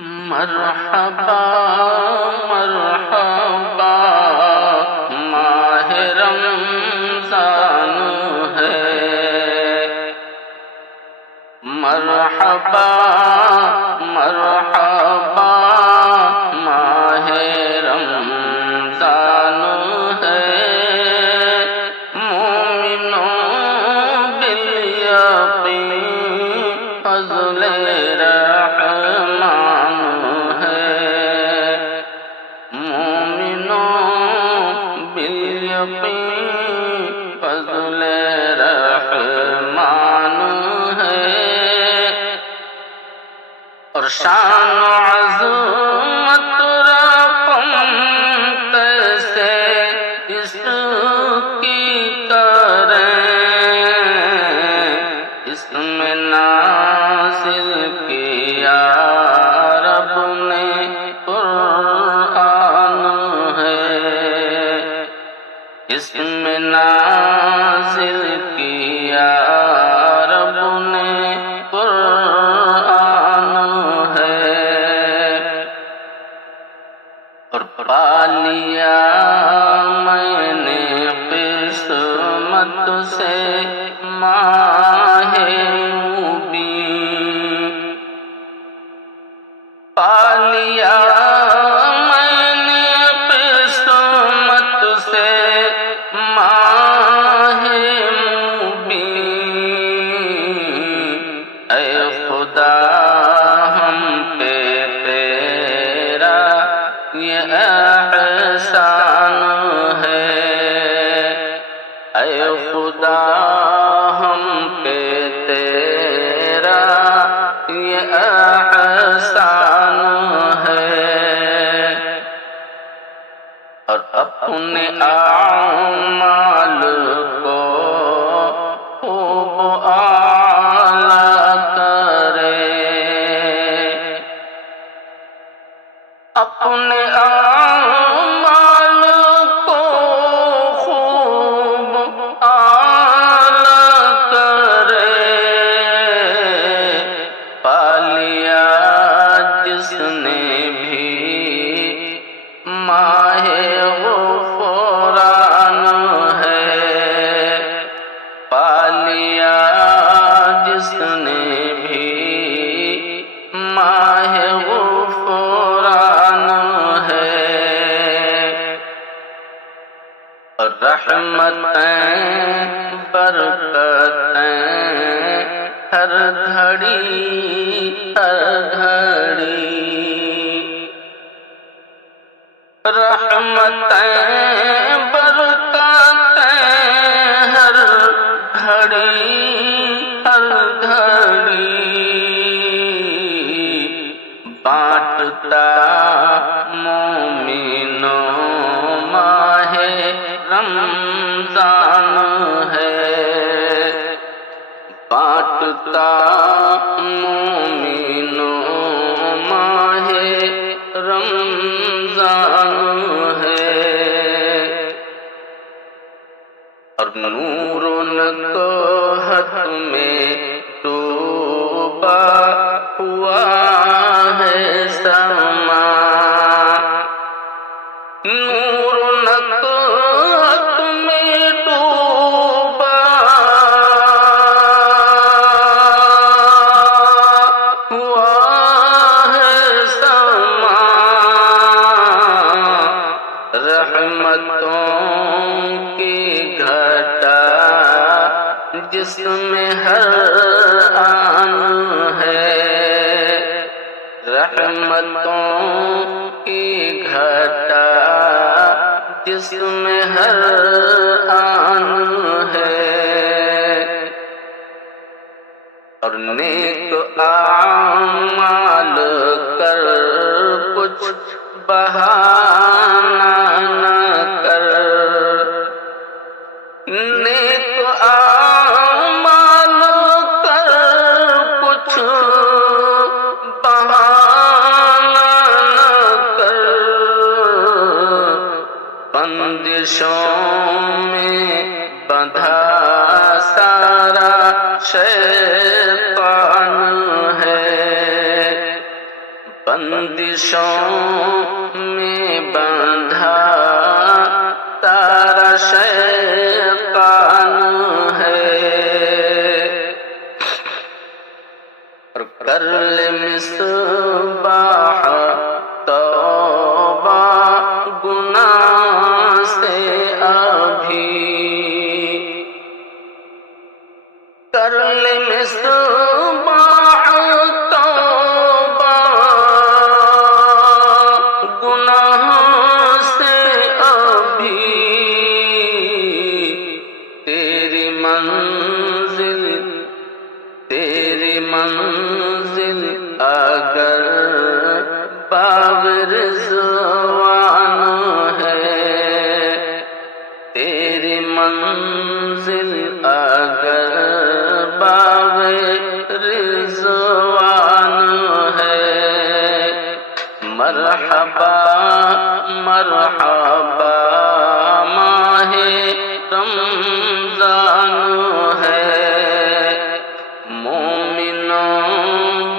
مرحبا مرحبا ماہ رمضان ہے، مرحبا مرحبا ماہ رمضان ہے، مومنوں بالیقین فضل فضل رحمان ہے، اور شان و عظمت رقم کیسے اس کی کریں، اس میں نازل کیا رب نے قرآن ہے، اس میں نازل کیا رب نے قرآن ہے، اور پا لیا میں نے قسمت سے ماہ مبین، پا لیا میں نے قسمت سے ماہ مبین، اے خدا ہم پہ تیرا یہ احسان ہے، اے خدا ہم پہ تیرا یہ احسان ہے، اور اپنے اعمال کو خوب اعلیٰ کرے، اپنے اعمال کو خوب اعلیٰ کرے، پا لیا جس نے بھی ماہ غفران ہے، پا لیا جس نے بھی ماہ غفران ہے، اور رحمتیں برکتیں ہر گھڑی ہر گھڑی، رحمتیں برکتیں ہر گھڑی ہر گھڑی، بانٹتا مومنوں ماہ رمضان ہے، بانٹتا مومنوں ماہ رمضان ہے، اور نور و نقوحت میں ڈوبا ہوا ہے سما، نور و نقوحت میں ڈوبا ہوا ہے سما، رحمتوں کی گھٹا جس میں ہر آن ہے، رحمتوں کی گھٹا جس میں ہر آن ہے، اور نیک اعمال کر کچھ بہانہ نہ کر، نیک اعمال کر کچھ بہانہ نہ کر، بندشوں میں بندھا سارا شیطان ہے، بندشوں میں بندھا تارا شیطان ہے، اور کر لے مصباح توبہ گناہ سے ابھی، کر لے مصباح توبہ گناہ سے ابھی، تیری منزل اگر باب رضوان ہے، تیری منزل اگر باب رضوان ہے، مرحبا مرحبا ماہ رمضان ہے، مومنوں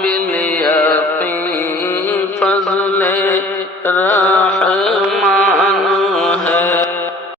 بالیقین فضل